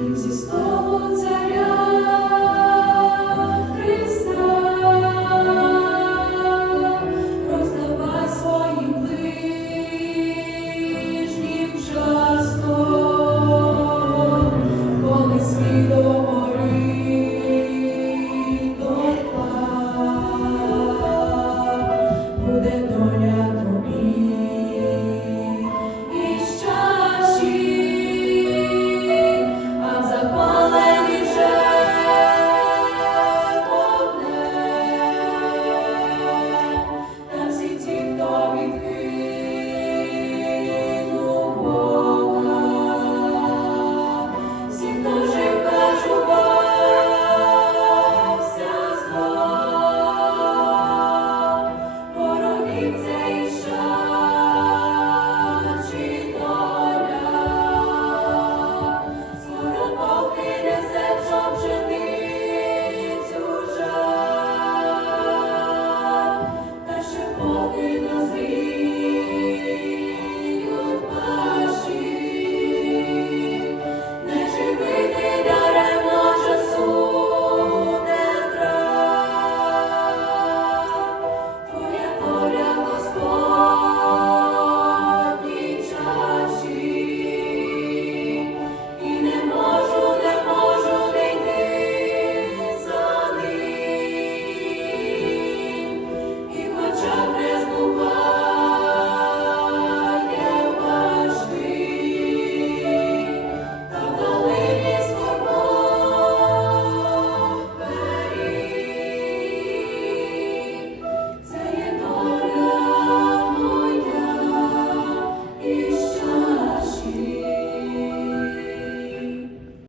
Сі столя, христа, своїм часто, коли морі, то, буде до ряду.